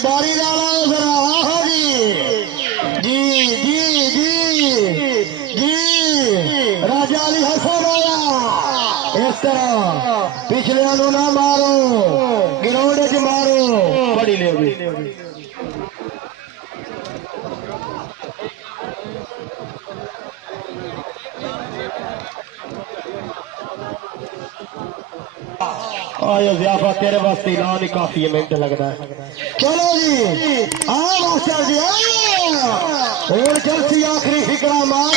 बारी डालो जरा। आहो जी जी जी जी राजा अली हसन आया। इस तरह पिछले ना मारो, ग्राउंड च मारो, बड़ी ले आयो ज़ियाफत तेरे वास्ते ना नहीं काफी मिनट लगता है। चलो जी आओ मास्टर जी और चलती आखिरी फिकरा मारो।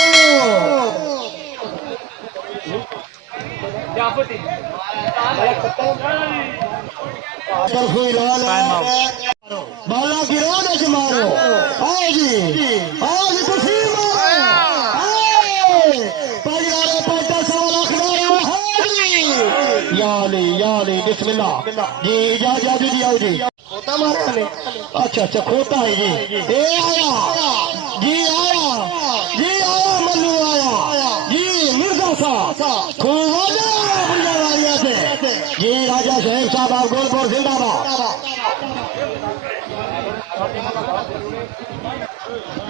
बाला गिरोह च मारो। आओ जी खुशी याली बिस्मिल्लाह जी। जादू जी आओ जी। खोता मारा ने। अच्छा खोता है जी। ए आया जी, आया जी, आया मल्लू आया जी। मिर्जा साहब खूब हो जाए से जी। राजा शहर साहब आप गोलपुर जिंदाबाद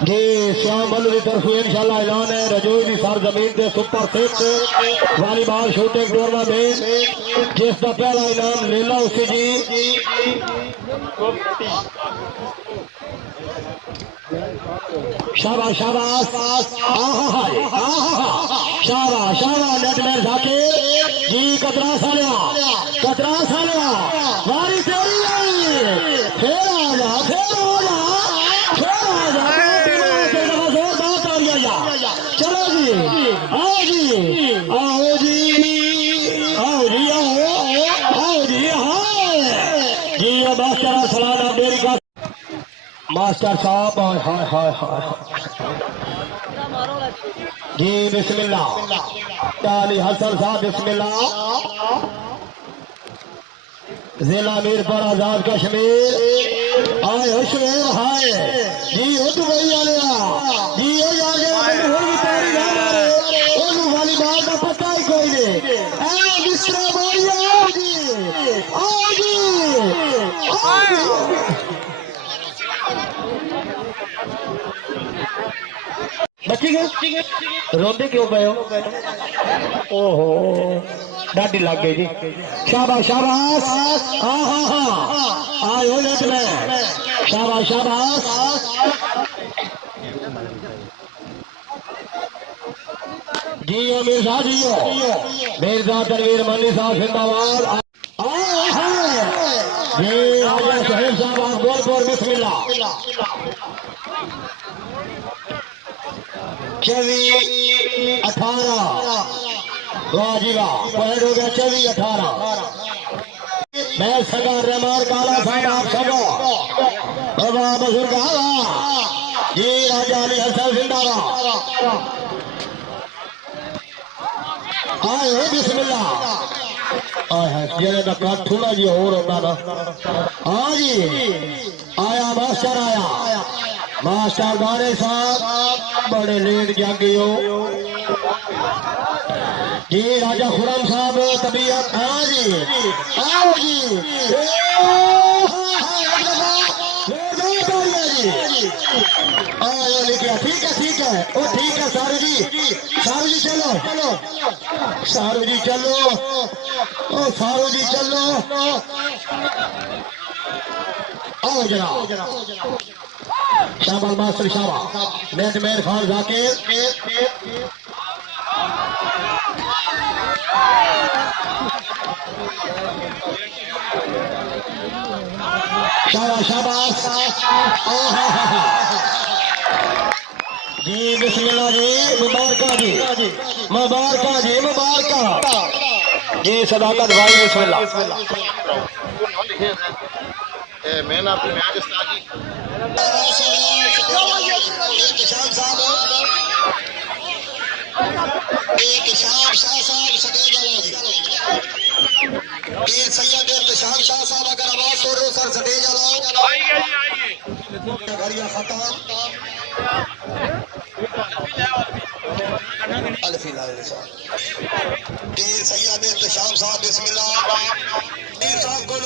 जी। श्याम मल्लू की तरफ इंशाल्लाह ऐलान है रजोई की सर जमीन से super six volleyball shooting tournament जिसका पहला इनाम लेला उसी जी। शाबाश शाबाश शाबाश नेटमैन जाकिर जी। कतरा सालिया वारी तेरी आई। फिर आ जा चलो जी। आओ जी मास्टर सलाना डेरी का मास्टर साहब जी। बिस्मिल्लाह अली हसन साहब बिस्मिल्लाह। जिला मीरपुर आजाद कश्मीर आए हुशमेर हाय जी। दुबई वाले जी वॉलीबॉल का पता ही कोई नहीं। बच्ची रोंदे क्यों पे हो? ओहो डाडी लग गई जी। शाबाश आयो नेट में। शाबाश जियो मिर्जा जियो। मिर्जा तनवीर मनी साहब जिंदाबाद जी। राजा शहीद साहब आप गोलपुर बिस्मिल्लाह। 24-18 वाह जी वाह। पॉइंट हो गया 24-18। मैं सगा रहमान काला साहब आप सगो बाबा बुजुर्ग जी। राजा अली हसन जिंदाबाद आए बिस्मिल्लाह। जेड़े का थोड़ा जी और होता ना। हाँ जी आया मास्टर गाने साहब बड़े लेट जागे हो जी। राजा खुरम साहब तबीयत। हाँ जी आओ जी। ठीक है ओ ठीक है सारू जी चलो सारू जी चलो ओ सारू जी चलो। आओ जरा शाबाश मास्टर शाबाश नेटमैन खान जाकिर। शाबाश जी। बिस्मिल्लाह जी। मुबारक जी। सदाकत भाई बिस्मिल्लाह। मैन आपकी मैच उस्ताद सैयद इल्तिशाम शाह साहब अगर आवाज सुन रहे हो सर सटेज आओ। घड़िया खत्म सैयद इल्तिशाम साहब बिस्मिल्लाह साहब को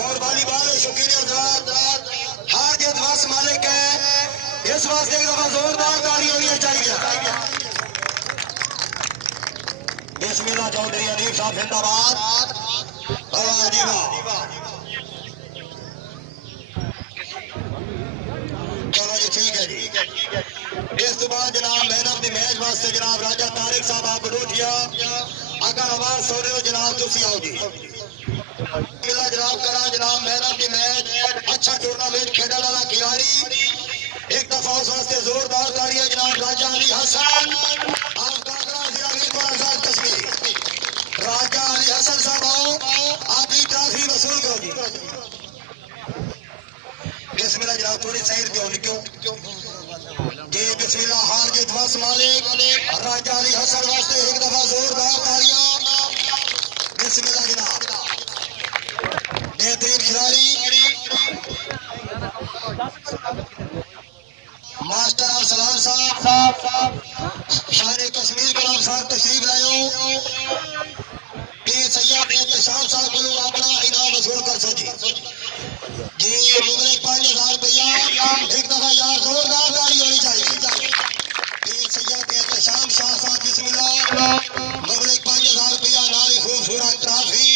और वालीबाल शौकीन हज़रात वास्ते एक दफा जोरदार ताली होनी चाहिए। बिस्मिल्लाह चौधरी अनीफ साहब जिंदाबाद। वाह जी वाह। चलो जी ठीक है जी। इस तो बाद जनाब मैन ऑफ द मैच वास्ते जनाब राजा तारिक साहब आप बडोठिया अगर आवाज सुन रहे हो जनाब तुसी आओ जी। मिला जनाब करा जनाब मैन ऑफ द मैच अच्छा टूर्नामेंट खेलने वाला खिलाड़ी एक दफा उस वास्ते जोरदार तालियां जनाब राजा अली हसन आप काकरा जिला मीरपुर आजाद कश्मीर राजा अली हसन साहब आओ आपकी ट्रॉफी वसूल करो जी। बिस्मिल्लाह जनाब थोड़ी साइड पे हो निकलो जी। बिस्मिल्लाह हार जीत वस मालिक राजा अली हसन वास्ते एक दफा जोरदार तालियां। बिस्मिल्लाह जनाब बेहतरीन खिलाड़ी मास्टर और सलाम साहब शान कश्मीर गुलाम साहब तशरीफ लायो पीर सैयद एहतशाम साहब को अपना इनाम वसूल कर सो जी। मुगले 5000 रुपया एक दफा यार जोरदार ताली होनी चाहिए। पीर सैयद एहतशाम शाह साहब बिस्मिल्लाह मुगले 5000 रुपया नाली खूबसूरत ट्रॉफी।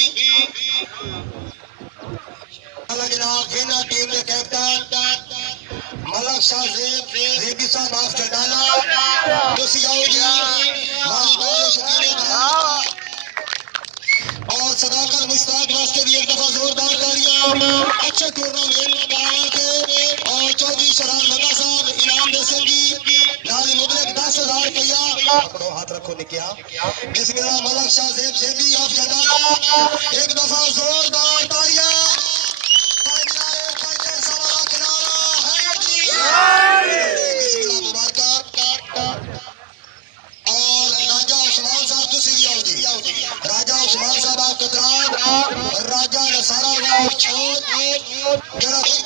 जनाब सेना टीम के कैप्टन मलक शाह रेबी साहब ऑफ चंडाला तुसी आओ जी। माली भाई शकील और सदाकत मुश्ताक वास्ते भी एक दफा जोरदार तालियां। अच्छा टूर्नामेंट लगाया के और चौधरी शरान लगा साहब इनाम दे संगी नाली मुबलक 10,000 रुपया पकड़ो हाथ रखो निकिया। बिस्मिल्लाह मलक शाह रेबी ऑफ चंडाला एक दफा जोरदार तालियां। राजा उस्मान साहब आप कतरान राजा नसारा गांव छोड़ एक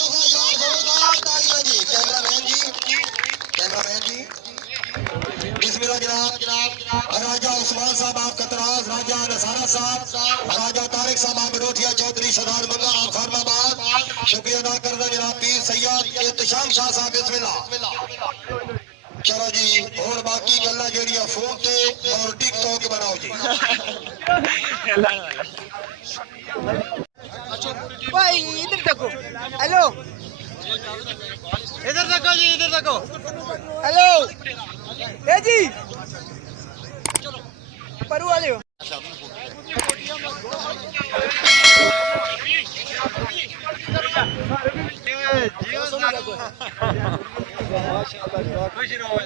दफा यार जोरदार तालियां जी। कैमरामैन जी बिस्मिल्लाह जनाब राजा उस्मान साहब आप कतरान राजा नसारा साहब राजा तारिक साहब आप बडोठिया चौधरी सरदार मंगा आप खानबाद शुक्रिया अदा करदा जनाब पीर सैयद एहतशाम शाह साहब बिस्मिल्लाह। चलो जी और बाकी गल्ला जेड़ियां फोन ते और टिकटॉक बनाओ जी। भाई इधर देखो हेलो इधर देखो जी इधर देखो हेलो ए जी परू वाले हो खुश रहो